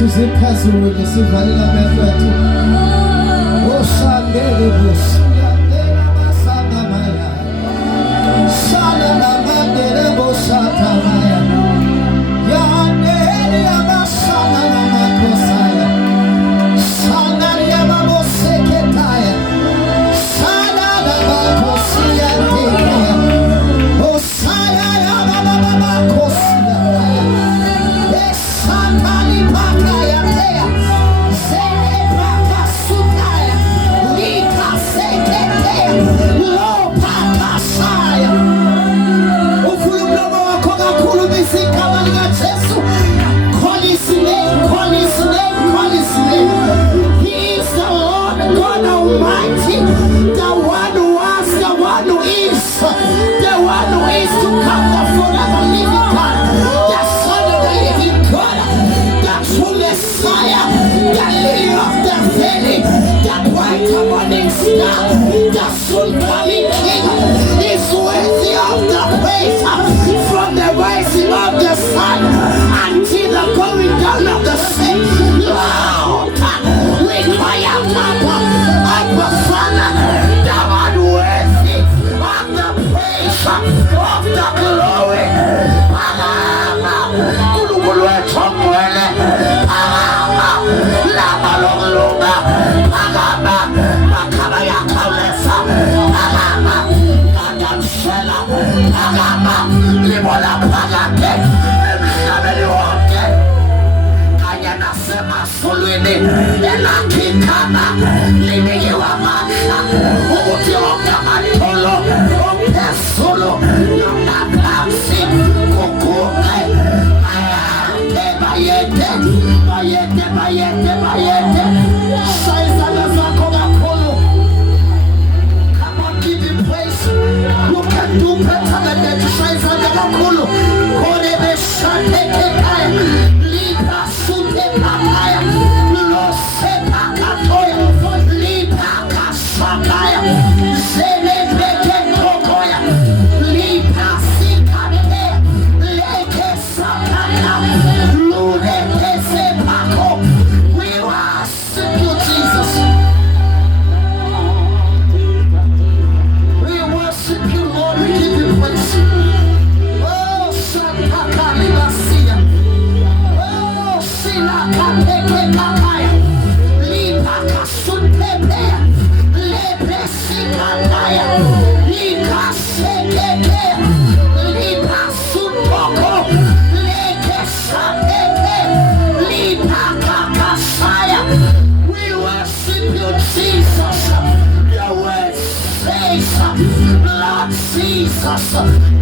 Ziphezulu sivalile amehlo ethu. Oshandele bosiyandela basana maya. Shala namandele bosata maya. Yandele abasana namakosaya. Sana yababoseketaya. Sana nabakosiyandele. Osaya yabababakosiyandaya. Esantali pakaya teya. Sele pakasutaya. Lika seketeya. Lopakasaya. Ufulumlomo wako kakulu bisika waliga Jesu. Call his name, call his name, call his name. He is the Lord God Almighty, the one who was, the one who is, the one who is to come, the forever living God, the Son of the living God, the true Messiah, the Lily of the Valley, the bright morning star, the soon coming King, is worthy of the praise from the rising of the sun until the going down of the same. Lord, we cry out, Abba Father, the one worthy of the praise, of the glory. Palama, Kulubulwe Chongwele, Palama, Lama Longa, Palama, Makabaya Kalesa, Palama, Kadam Shela, Palama, Limola Palate, Shabeluoke, Kayana Sema Sulwini, Elakitana, Limewa Masha, Ubutioka Matolo, Opesolo, Yonapasi, Kukuke, Bayete, Bayete, Bayete, Bayete, Shaizana Zakona Kolo. Come on, give him praise. You can do better than that. Shaizana Kolo. Korebe Shanteke Kaya. Libra Sute Pakaya. Lose Pakatoya. Libra Kasakaya. Zene Beke Tokoya. Libra Sikate. Leke Sakaya. Luleke Sepako. We worship you, Jesus. We worship you, Lord. We give you praise. Oh, Shantaka Libasia. Oh, Silaka Peke Kakaya. Libaka Suntepea. Lebre Sikataya. Lika Sekepea. Liba Suntoko. Leke Sapepe. Libaka Kasaya. We worship you, Jesus. Your word says, Lord Jesus,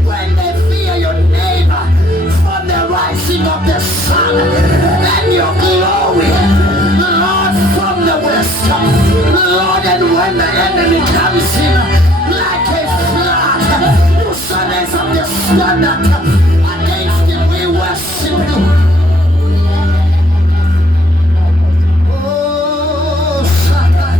when they fear your neighbor from the rising of the sun and your glory, Lord, from the west, Lord, and when the enemy comes in like a flood, you shall raise up the standard against him. We worship you. Oh, Shaddai.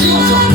Jesus.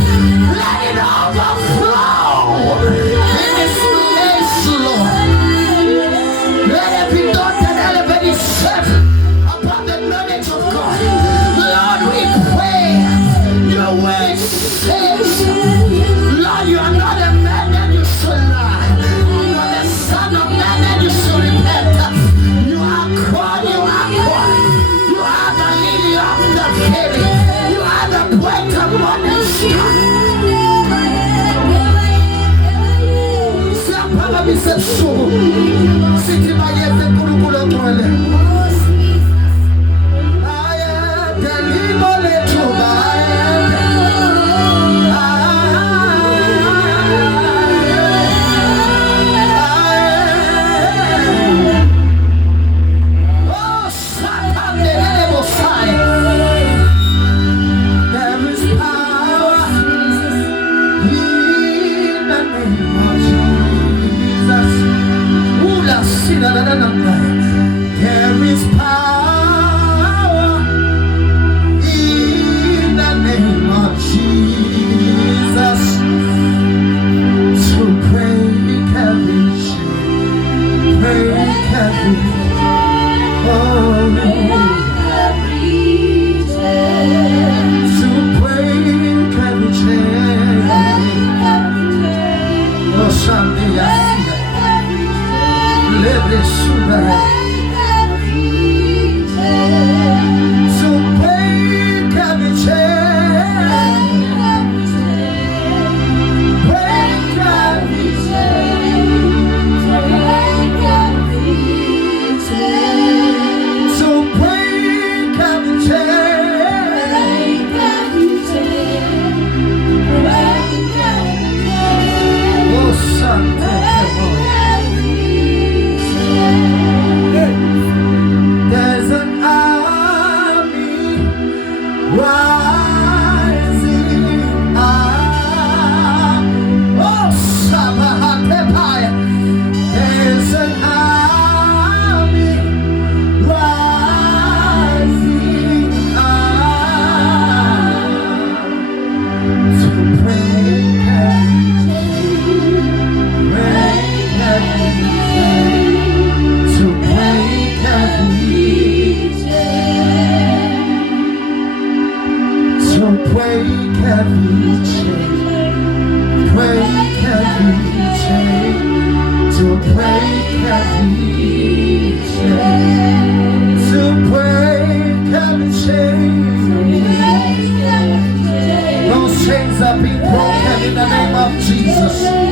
Those chains are being broken in the name of Jesus.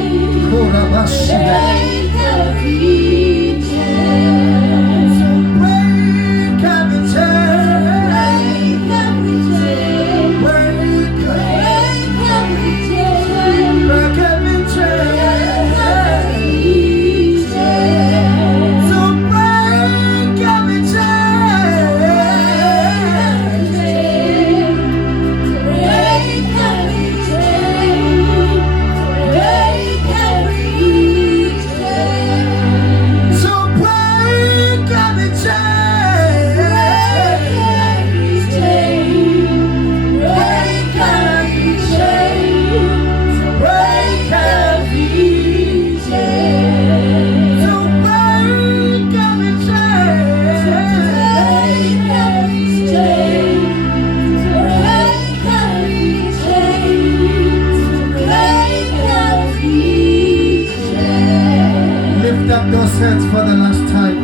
Hands for the last time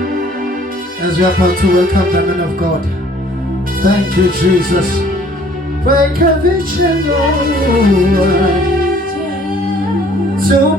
as we are about to welcome the man of God. Thank you, Jesus. Break a vision, Lord. So